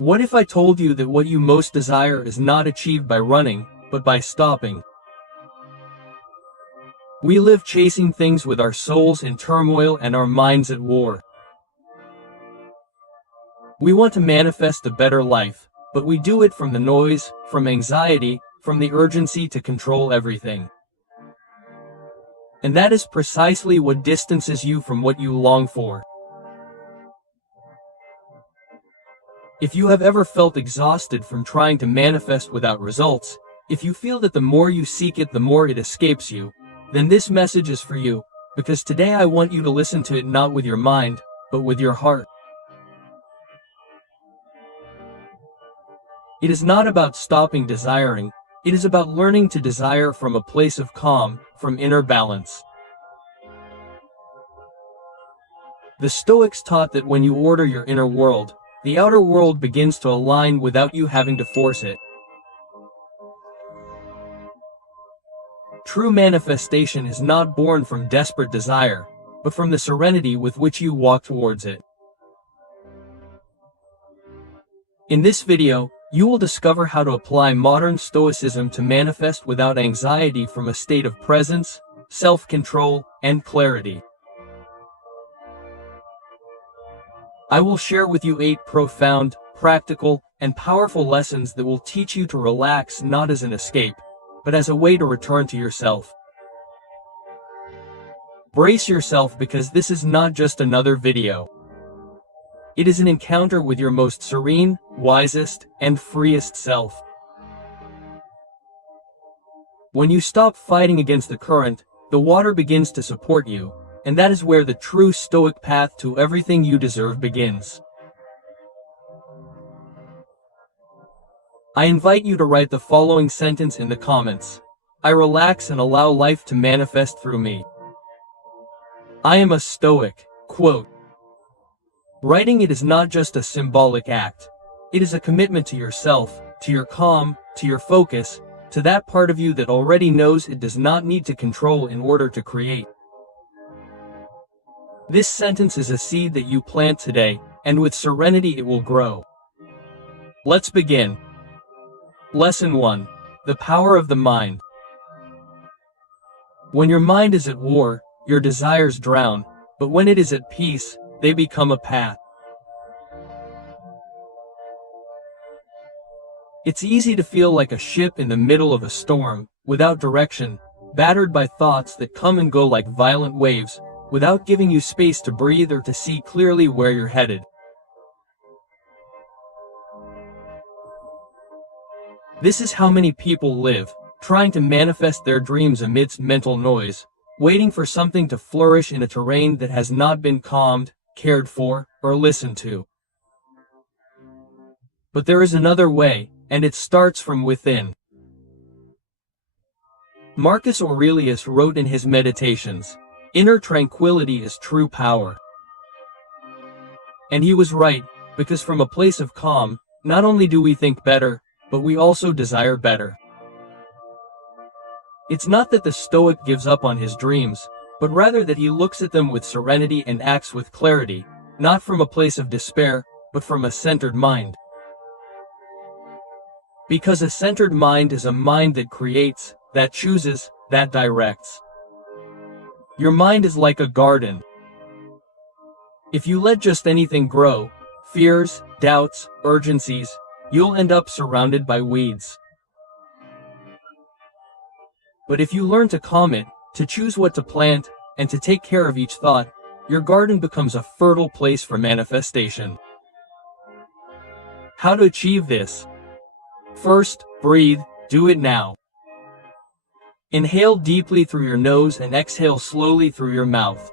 What if I told you that what you most desire is not achieved by running, but by stopping? We live chasing things with our souls in turmoil and our minds at war. We want to manifest a better life, but we do it from the noise, from anxiety, from the urgency to control everything. And that is precisely what distances you from what you long for. If you have ever felt exhausted from trying to manifest without results, if you feel that the more you seek it the more it escapes you, then this message is for you, because today I want you to listen to it not with your mind, but with your heart. It is not about stopping desiring, it is about learning to desire from a place of calm, from inner balance. The Stoics taught that when you order your inner world, the outer world begins to align without you having to force it. True manifestation is not born from desperate desire, but from the serenity with which you walk towards it. In this video, you will discover how to apply modern Stoicism to manifest without anxiety from a state of presence, self-control, and clarity. I will share with you 8 profound, practical, and powerful lessons that will teach you to relax not as an escape, but as a way to return to yourself. Brace yourself because this is not just another video. It is an encounter with your most serene, wisest, and freest self. When you stop fighting against the current, the water begins to support you, and that is where the true Stoic path to everything you deserve begins. I invite you to write the following sentence in the comments. I relax and allow life to manifest through me. I am a Stoic. Quote. Writing it is not just a symbolic act. It is a commitment to yourself, to your calm, to your focus, to that part of you that already knows it does not need to control in order to create. This sentence is a seed that you plant today, and with serenity it will grow. Let's begin. Lesson 1. The power of the mind. When your mind is at war, your desires drown, but when it is at peace, they become a path. It's easy to feel like a ship in the middle of a storm, without direction, battered by thoughts that come and go like violent waves, without giving you space to breathe or to see clearly where you're headed. This is how many people live, trying to manifest their dreams amidst mental noise, waiting for something to flourish in a terrain that has not been calmed, cared for, or listened to. But there is another way, and it starts from within. Marcus Aurelius wrote in his Meditations, "Inner tranquility is true power." And he was right, because from a place of calm, not only do we think better, but we also desire better. It's not that the Stoic gives up on his dreams, but rather that he looks at them with serenity and acts with clarity, not from a place of despair, but from a centered mind. Because a centered mind is a mind that creates, that chooses, that directs. Your mind is like a garden. If you let just anything grow, fears, doubts, urgencies, you'll end up surrounded by weeds. But if you learn to calm it, to choose what to plant, and to take care of each thought, your garden becomes a fertile place for manifestation. How to achieve this? First, breathe, do it now. Inhale deeply through your nose and exhale slowly through your mouth.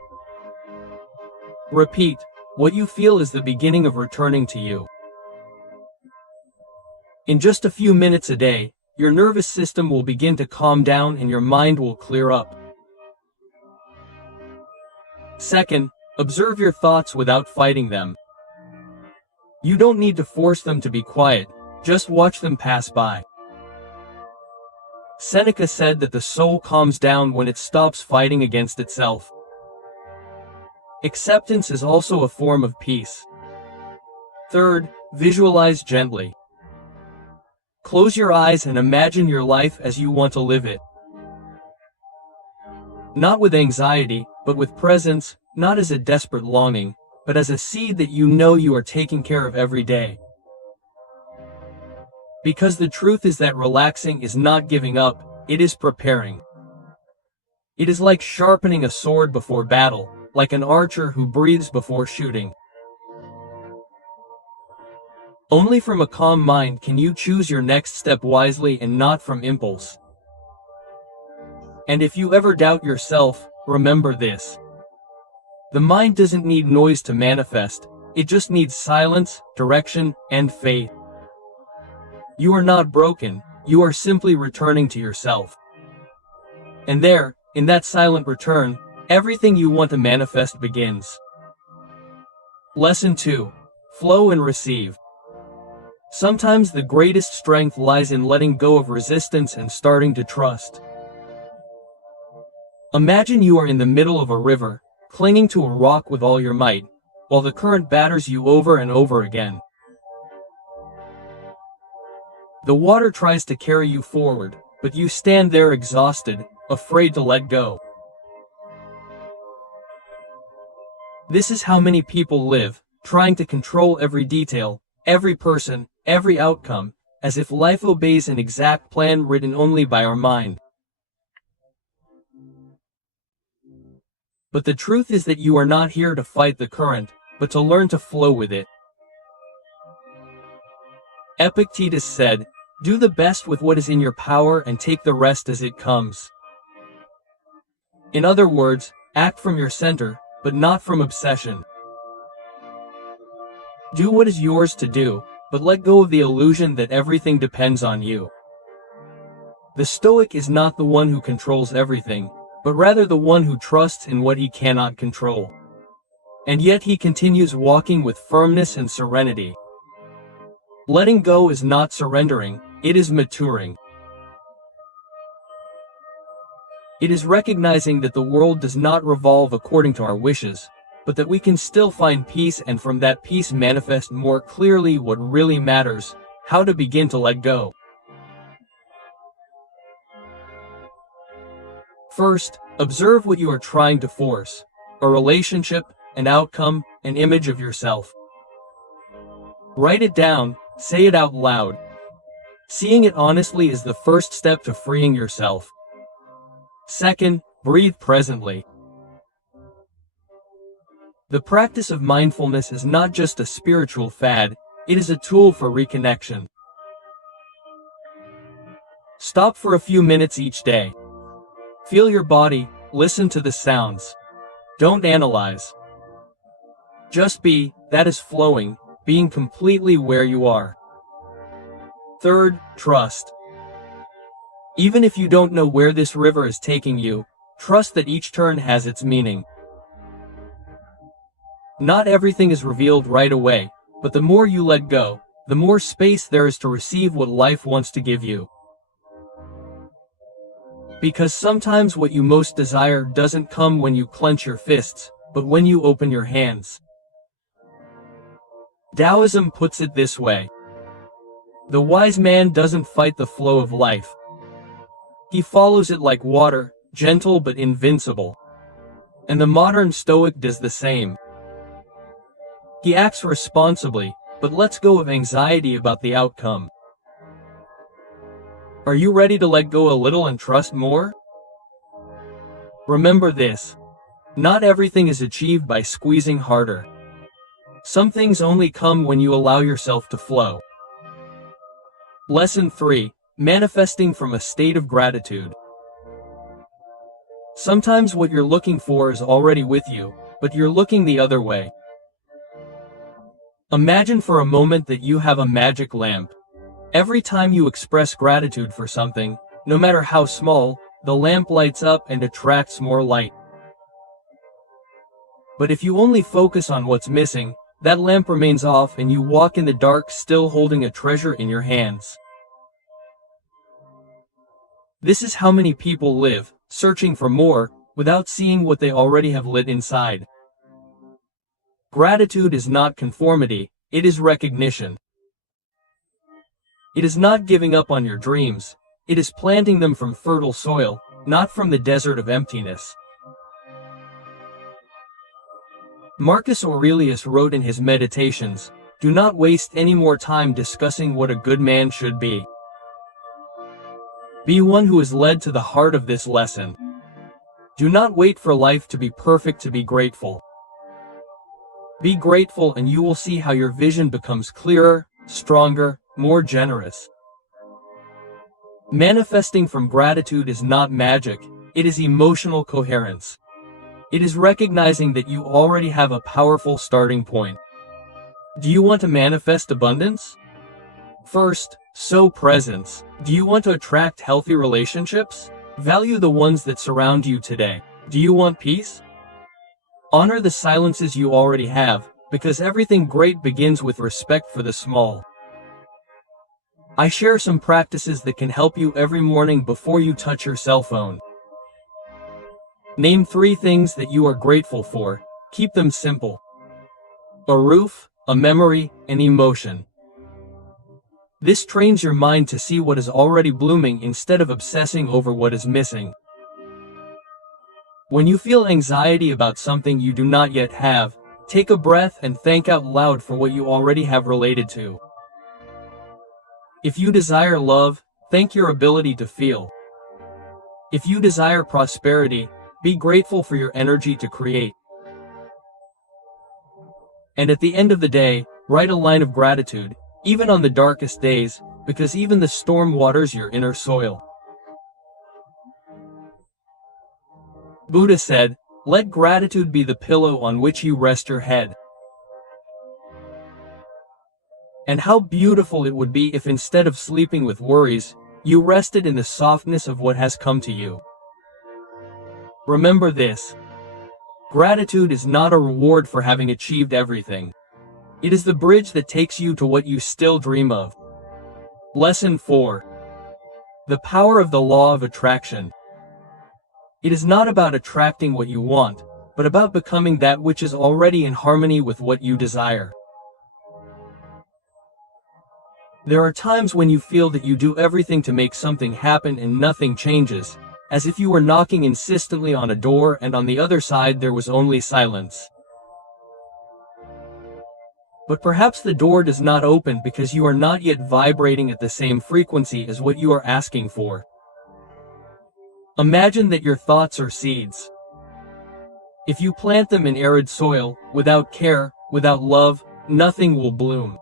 Repeat, what you feel is the beginning of returning to you. In just a few minutes a day, your nervous system will begin to calm down and your mind will clear up. Second, observe your thoughts without fighting them. You don't need to force them to be quiet, just watch them pass by. Seneca said that the soul calms down when it stops fighting against itself. Acceptance is also a form of peace. Third, visualize gently. Close your eyes and imagine your life as you want to live it. Not with anxiety, but with presence, not as a desperate longing, but as a seed that you know you are taking care of every day. Because the truth is that relaxing is not giving up, it is preparing. It is like sharpening a sword before battle, like an archer who breathes before shooting. Only from a calm mind can you choose your next step wisely and not from impulse. And if you ever doubt yourself, remember this. The mind doesn't need noise to manifest, it just needs silence, direction, and faith. You are not broken, you are simply returning to yourself. And there, in that silent return, everything you want to manifest begins. Lesson 2. Flow and receive. Sometimes the greatest strength lies in letting go of resistance and starting to trust. Imagine you are in the middle of a river, clinging to a rock with all your might, while the current batters you over and over again. The water tries to carry you forward, but you stand there exhausted, afraid to let go. This is how many people live, trying to control every detail, every person, every outcome, as if life obeys an exact plan written only by our mind. But the truth is that you are not here to fight the current, but to learn to flow with it. Epictetus said, "Do the best with what is in your power and take the rest as it comes." In other words, act from your center, but not from obsession. Do what is yours to do, but let go of the illusion that everything depends on you. The Stoic is not the one who controls everything, but rather the one who trusts in what he cannot control. And yet he continues walking with firmness and serenity. Letting go is not surrendering, it is maturing. It is recognizing that the world does not revolve according to our wishes, but that we can still find peace and from that peace manifest more clearly what really matters, how to begin to let go. First, observe what you are trying to force: a relationship, an outcome, an image of yourself. Write it down, say it out loud. Seeing it honestly is the first step to freeing yourself. Second, breathe presently. The practice of mindfulness is not just a spiritual fad, it is a tool for reconnection. Stop for a few minutes each day. Feel your body, listen to the sounds. Don't analyze. Just be, that is flowing, being completely where you are. Third, trust. Even if you don't know where this river is taking you, trust that each turn has its meaning. Not everything is revealed right away, but the more you let go, the more space there is to receive what life wants to give you. Because sometimes what you most desire doesn't come when you clench your fists, but when you open your hands. Taoism puts it this way: the wise man doesn't fight the flow of life. He follows it like water, gentle but invincible. And the modern Stoic does the same. He acts responsibly, but lets go of anxiety about the outcome. Are you ready to let go a little and trust more? Remember this: not everything is achieved by squeezing harder. Some things only come when you allow yourself to flow. Lesson 3. Manifesting from a state of gratitude. Sometimes what you're looking for is already with you, but you're looking the other way. Imagine for a moment that you have a magic lamp. Every time you express gratitude for something, no matter how small, the lamp lights up and attracts more light. But if you only focus on what's missing, that lamp remains off and you walk in the dark still holding a treasure in your hands. This is how many people live, searching for more, without seeing what they already have lit inside. Gratitude is not conformity, it is recognition. It is not giving up on your dreams, it is planting them from fertile soil, not from the desert of emptiness. Marcus Aurelius wrote in his Meditations, "Do not waste any more time discussing what a good man should be. Be one who is led to the heart of this lesson. Do not wait for life to be perfect to be grateful. Be grateful and you will see how your vision becomes clearer, stronger, more generous." Manifesting from gratitude is not magic, it is emotional coherence. It is recognizing that you already have a powerful starting point. Do you want to manifest abundance? First, sow presence. Do you want to attract healthy relationships? Value the ones that surround you today. Do you want peace? Honor the silences you already have, because everything great begins with respect for the small. I share some practices that can help you every morning before you touch your cell phone. Name 3 things that you are grateful for. Keep them simple. A roof, a memory, an emotion. This trains your mind to see what is already blooming instead of obsessing over what is missing. When you feel anxiety about something you do not yet have, take a breath and thank out loud for what you already have related to. If you desire love, thank your ability to feel. If you desire prosperity, be grateful for your energy to create. And at the end of the day, write a line of gratitude, even on the darkest days, because even the storm waters your inner soil. Buddha said, "Let gratitude be the pillow on which you rest your head." And how beautiful it would be if instead of sleeping with worries, you rested in the softness of what has come to you. Remember this. Gratitude is not a reward for having achieved everything. It is the bridge that takes you to what you still dream of. Lesson 4. The power of the law of attraction. It is not about attracting what you want, but about becoming that which is already in harmony with what you desire. There are times when you feel that you do everything to make something happen and nothing changes, as if you were knocking insistently on a door and on the other side there was only silence. But perhaps the door does not open because you are not yet vibrating at the same frequency as what you are asking for. Imagine that your thoughts are seeds. If you plant them in arid soil, without care, without love, nothing will bloom.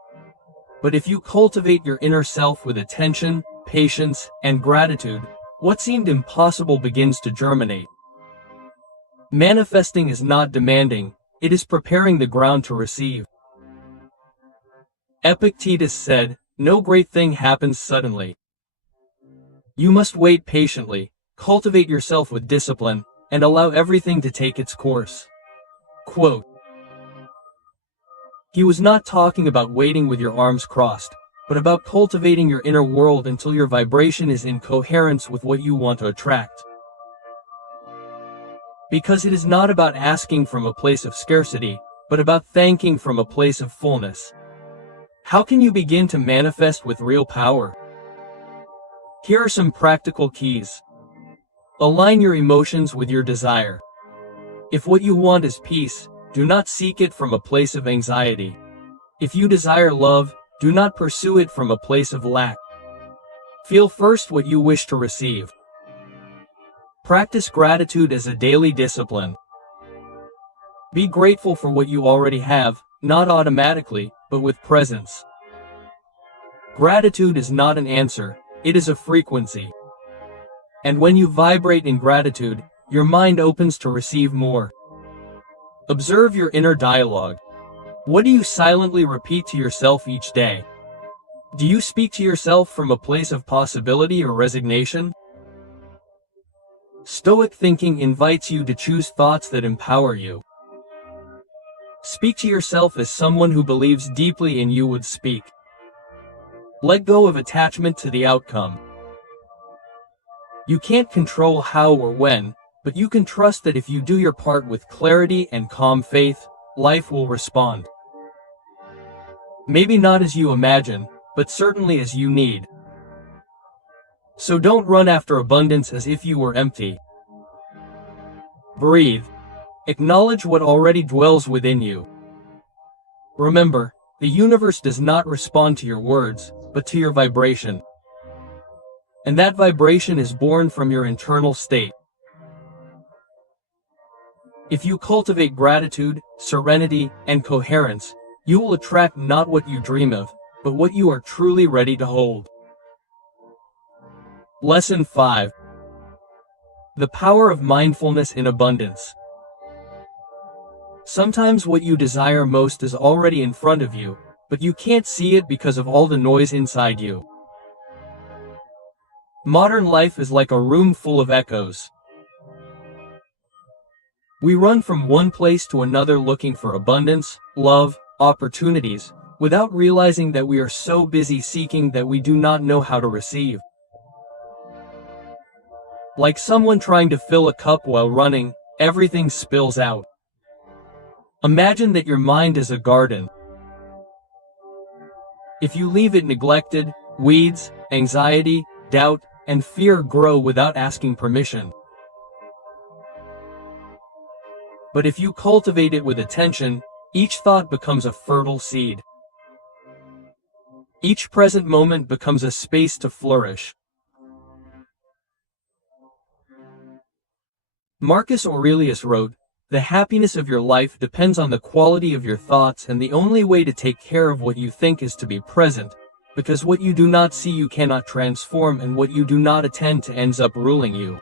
But if you cultivate your inner self with attention, patience, and gratitude, what seemed impossible begins to germinate. Manifesting is not demanding, it is preparing the ground to receive. Epictetus said, "No great thing happens suddenly. You must wait patiently, cultivate yourself with discipline, and allow everything to take its course." Quote. He was not talking about waiting with your arms crossed, but about cultivating your inner world until your vibration is in coherence with what you want to attract. Because it is not about asking from a place of scarcity, but about thanking from a place of fullness. How can you begin to manifest with real power? Here are some practical keys. Align your emotions with your desire. If what you want is peace, do not seek it from a place of anxiety. If you desire love, do not pursue it from a place of lack. Feel first what you wish to receive. Practice gratitude as a daily discipline. Be grateful for what you already have, not automatically, but with presence. Gratitude is not an answer, it is a frequency. And when you vibrate in gratitude, your mind opens to receive more. Observe your inner dialogue. What do you silently repeat to yourself each day? Do you speak to yourself from a place of possibility or resignation? Stoic thinking invites you to choose thoughts that empower you. Speak to yourself as someone who believes deeply in you would speak. Let go of attachment to the outcome. You can't control how or when, but you can trust that if you do your part with clarity and calm faith, life will respond. Maybe not as you imagine, but certainly as you need. So don't run after abundance as if you were empty. Breathe. Acknowledge what already dwells within you. Remember, the universe does not respond to your words, but to your vibration. And that vibration is born from your internal state. If you cultivate gratitude, serenity, and coherence, you will attract not what you dream of, but what you are truly ready to hold. Lesson 5. The power of mindfulness in abundance. Sometimes what you desire most is already in front of you, but you can't see it because of all the noise inside you. Modern life is like a room full of echoes. We run from one place to another looking for abundance, love, opportunities, without realizing that we are so busy seeking that we do not know how to receive. Like someone trying to fill a cup while running, everything spills out. Imagine that your mind is a garden. If you leave it neglected, weeds, anxiety, doubt, and fear grow without asking permission. But if you cultivate it with attention, each thought becomes a fertile seed. Each present moment becomes a space to flourish. Marcus Aurelius wrote, "The happiness of your life depends on the quality of your thoughts, and the only way to take care of what you think is to be present, because what you do not see you cannot transform, and what you do not attend to ends up ruling you."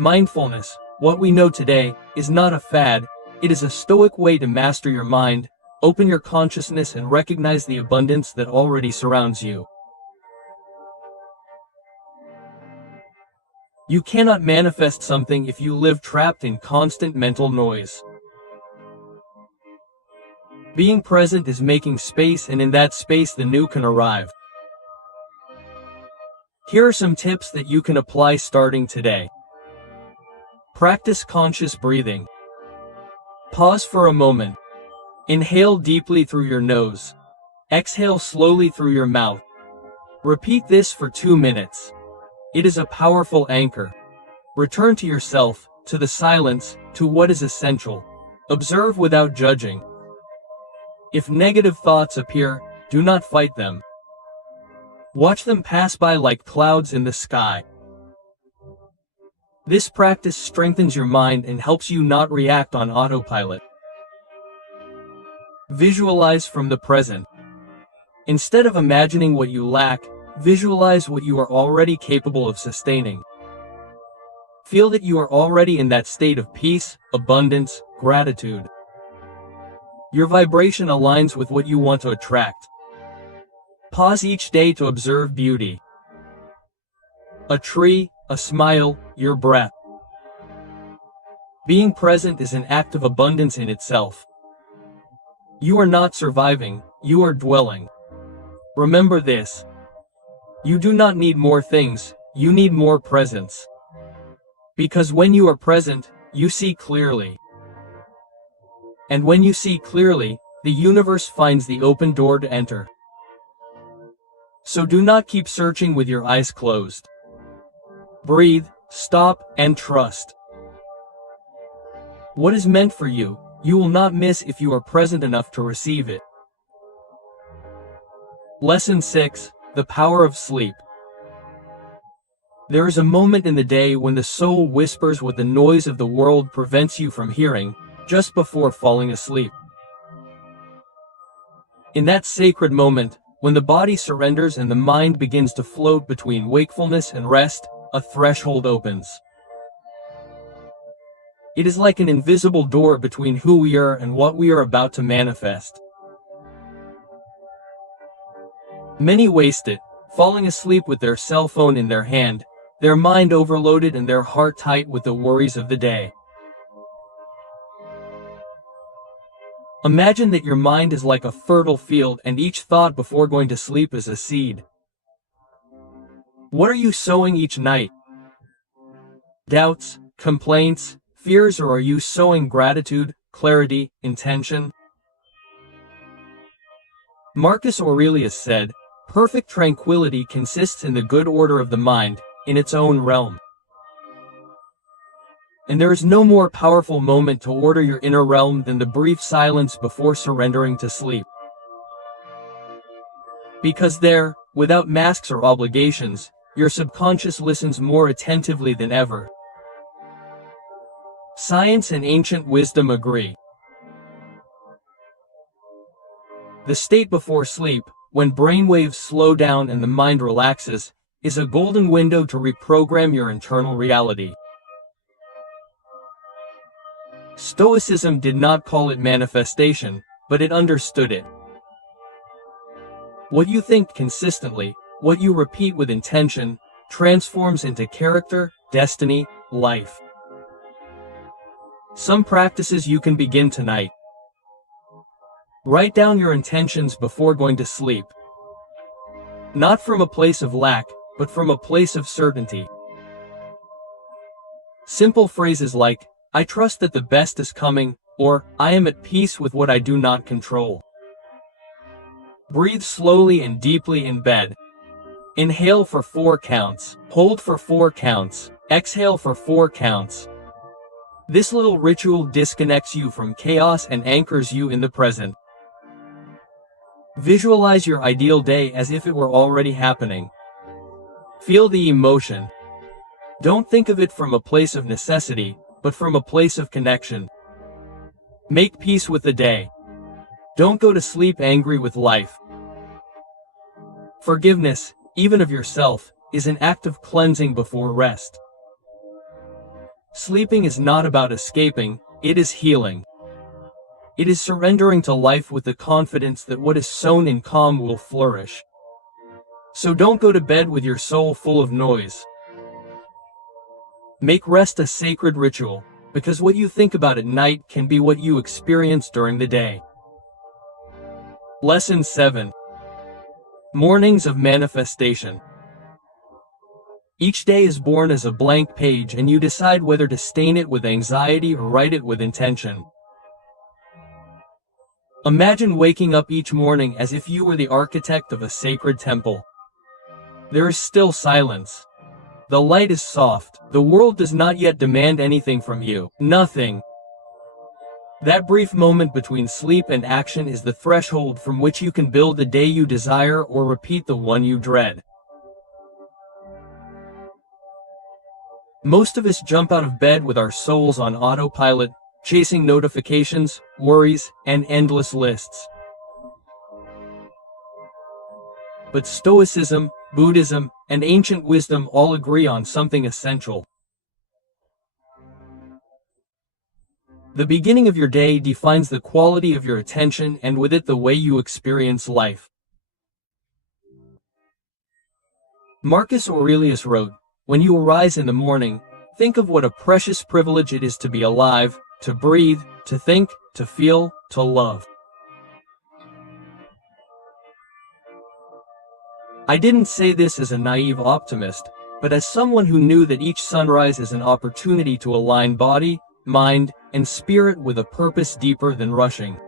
Mindfulness, what we know today, is not a fad. It is a stoic way to master your mind, open your consciousness, and recognize the abundance that already surrounds you. You cannot manifest something if you live trapped in constant mental noise. Being present is making space, and in that space the new can arrive. Here are some tips that you can apply starting today. Practice conscious breathing. Pause for a moment. Inhale deeply through your nose. Exhale slowly through your mouth. Repeat this for 2 minutes. It is a powerful anchor. Return to yourself, to the silence, to what is essential. Observe without judging. If negative thoughts appear, do not fight them. Watch them pass by like clouds in the sky. This practice strengthens your mind and helps you not react on autopilot. Visualize from the present. Instead of imagining what you lack, visualize what you are already capable of sustaining. Feel that you are already in that state of peace, abundance, gratitude. Your vibration aligns with what you want to attract. Pause each day to observe beauty. A tree, a smile, your breath. Being present is an act of abundance in itself. You are not surviving, you are dwelling. Remember this. You do not need more things, you need more presence. Because when you are present, you see clearly. And when you see clearly, the universe finds the open door to enter. So do not keep searching with your eyes closed. Breathe, stop, and trust. What is meant for you, you will not miss if you are present enough to receive it. Lesson 6. The power of sleep. There is a moment in the day when the soul whispers what the noise of the world prevents you from hearing, just before falling asleep. In that sacred moment, when the body surrenders and the mind begins to float between wakefulness and rest, a threshold opens. It is like an invisible door between who we are and what we are about to manifest. Many waste it, falling asleep with their cell phone in their hand, their mind overloaded and their heart tight with the worries of the day. Imagine that your mind is like a fertile field and each thought before going to sleep is a seed. What are you sowing each night? Doubts, complaints, fears, or are you sowing gratitude, clarity, intention? Marcus Aurelius said, "Perfect tranquility consists in the good order of the mind, in its own realm." And there is no more powerful moment to order your inner realm than the brief silence before surrendering to sleep. Because there, without masks or obligations, your subconscious listens more attentively than ever. Science and ancient wisdom agree. The state before sleep, when brainwaves slow down and the mind relaxes, is a golden window to reprogram your internal reality. Stoicism did not call it manifestation, but it understood it. What you think consistently, what you repeat with intention, transforms into character, destiny, life. Some practices you can begin tonight. Write down your intentions before going to sleep. Not from a place of lack, but from a place of certainty. Simple phrases like, "I trust that the best is coming," or "I am at peace with what I do not control." Breathe slowly and deeply in bed. Inhale for 4 counts, hold for 4 counts, exhale for 4 counts. This little ritual disconnects you from chaos and anchors you in the present. Visualize your ideal day as if it were already happening. Feel the emotion. Don't think of it from a place of necessity, but from a place of connection. Make peace with the day. Don't go to sleep angry with life. Forgiveness, even of yourself, is an act of cleansing before rest. Sleeping is not about escaping, it is healing. It is surrendering to life with the confidence that what is sown in calm will flourish. So don't go to bed with your soul full of noise. Make rest a sacred ritual, because what you think about at night can be what you experience during the day. Lesson 7. Mornings of Manifestation. Each day is born as a blank page, and you decide whether to stain it with anxiety or write it with intention. Imagine waking up each morning as if you were the architect of a sacred temple. There is still silence. The light is soft. The world does not yet demand anything from you. Nothing. That brief moment between sleep and action is the threshold from which you can build the day you desire or repeat the one you dread. Most of us jump out of bed with our souls on autopilot, chasing notifications, worries, and endless lists. But Stoicism, Buddhism, and ancient wisdom all agree on something essential. The beginning of your day defines the quality of your attention, and with it the way you experience life. Marcus Aurelius wrote, "When you arise in the morning, think of what a precious privilege it is to be alive, to breathe, to think, to feel, to love." I didn't say this as a naive optimist, but as someone who knew that each sunrise is an opportunity to align body, mind, and spirit with a purpose deeper than rushing.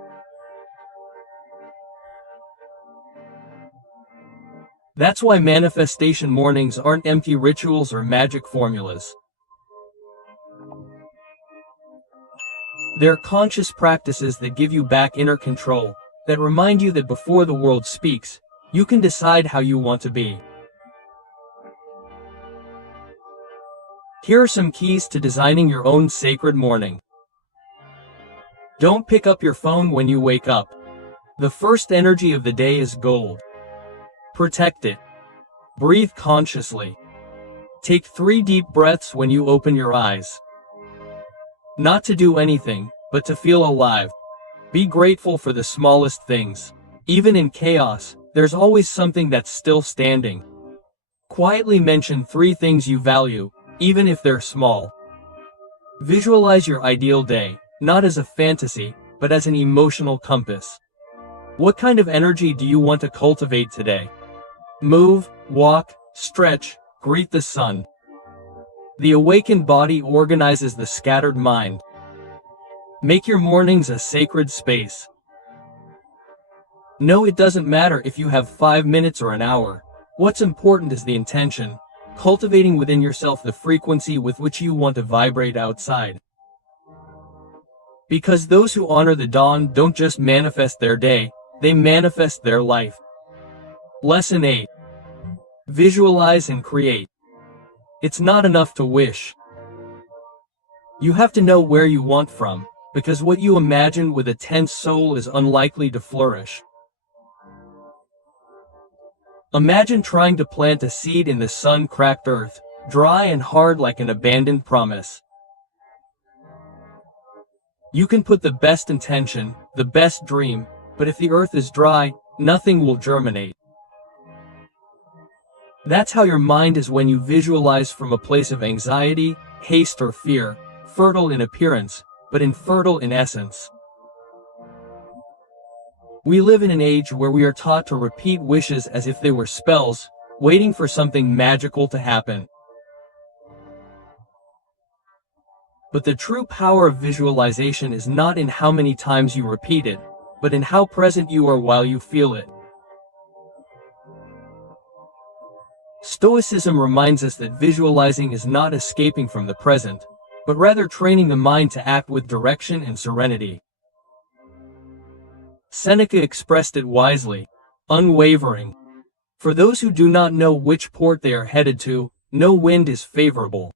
That's why manifestation mornings aren't empty rituals or magic formulas. They're conscious practices that give you back inner control, that remind you that before the world speaks, you can decide how you want to be. Here are some keys to designing your own sacred morning. Don't pick up your phone when you wake up. The first energy of the day is gold. Protect it. Breathe consciously. Take 3 deep breaths when you open your eyes. Not to do anything, but to feel alive. Be grateful for the smallest things. Even in chaos, there's always something that's still standing. Quietly mention 3 things you value, even if they're small. Visualize your ideal day, not as a fantasy, but as an emotional compass. What kind of energy do you want to cultivate today? Move, walk, stretch, greet the sun. The awakened body organizes the scattered mind. Make your mornings a sacred space. No, it doesn't matter if you have 5 minutes or an hour. What's important is the intention, cultivating within yourself the frequency with which you want to vibrate outside. Because those who honor the dawn don't just manifest their day, they manifest their life. Lesson 8. Visualize and create. It's not enough to wish. You have to know where you want from, because what you imagine with a tense soul is unlikely to flourish. Imagine trying to plant a seed in the sun-cracked earth, dry and hard like an abandoned promise. You can put the best intention, the best dream, but if the earth is dry, nothing will germinate. That's how your mind is when you visualize from a place of anxiety, haste or fear, fertile in appearance, but infertile in essence. We live in an age where we are taught to repeat wishes as if they were spells, waiting for something magical to happen. But the true power of visualization is not in how many times you repeat it, but in how present you are while you feel it. Stoicism reminds us that visualizing is not escaping from the present, but rather training the mind to act with direction and serenity. Seneca expressed it wisely, unwavering. For those who do not know which port they are headed to, no wind is favorable.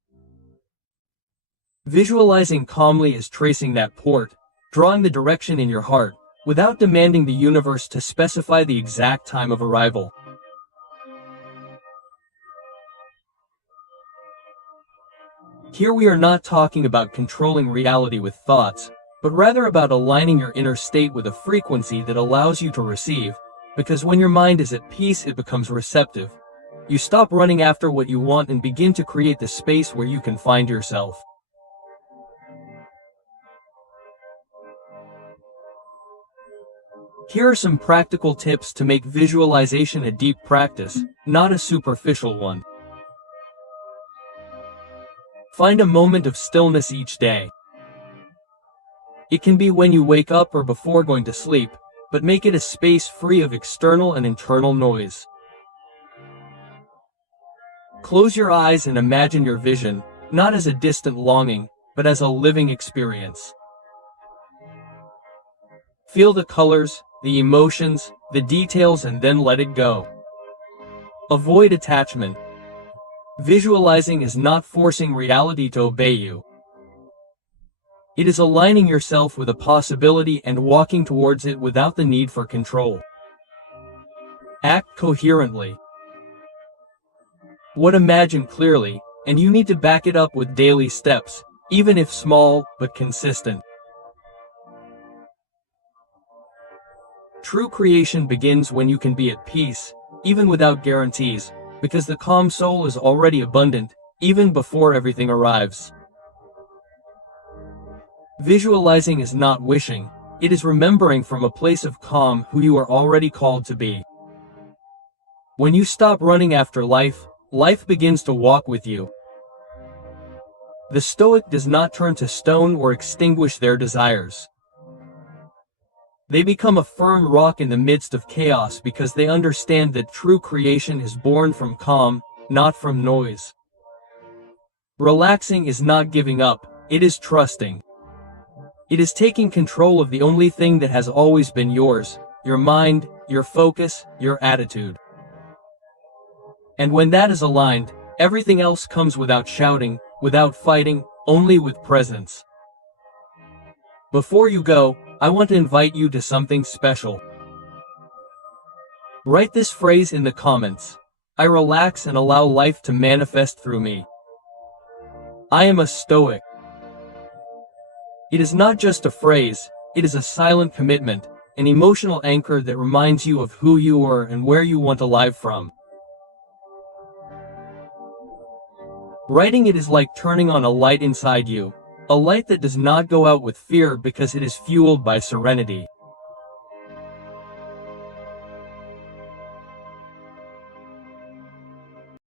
Visualizing calmly is tracing that port, drawing the direction in your heart, without demanding the universe to specify the exact time of arrival. Here we are not talking about controlling reality with thoughts, but rather about aligning your inner state with a frequency that allows you to receive, because when your mind is at peace it becomes receptive. You stop running after what you want and begin to create the space where you can find yourself. Here are some practical tips to make visualization a deep practice, not a superficial one. Find a moment of stillness each day. It can be when you wake up or before going to sleep, but make it a space free of external and internal noise. Close your eyes and imagine your vision, not as a distant longing, but as a living experience. Feel the colors, the emotions, the details, and then let it go. Avoid attachment. Visualizing is not forcing reality to obey you. It is aligning yourself with a possibility and walking towards it without the need for control. Act coherently. What imagine clearly, and you need to back it up with daily steps, even if small, but consistent. True creation begins when you can be at peace, even without guarantees, because the calm soul is already abundant, even before everything arrives. Visualizing is not wishing, it is remembering from a place of calm who you are already called to be. When you stop running after life, life begins to walk with you. The Stoic does not turn to stone or extinguish their desires. They become a firm rock in the midst of chaos because they understand that true creation is born from calm, not from noise. Relaxing is not giving up, it is trusting. It is taking control of the only thing that has always been yours, your mind, your focus, your attitude. And when that is aligned, everything else comes without shouting, without fighting, only with presence. Before you go, I want to invite you to something special. Write this phrase in the comments. I relax and allow life to manifest through me. I am a Stoic. It is not just a phrase, it is a silent commitment, an emotional anchor that reminds you of who you are and where you want to live from. Writing it is like turning on a light inside you, a light that does not go out with fear because it is fueled by serenity.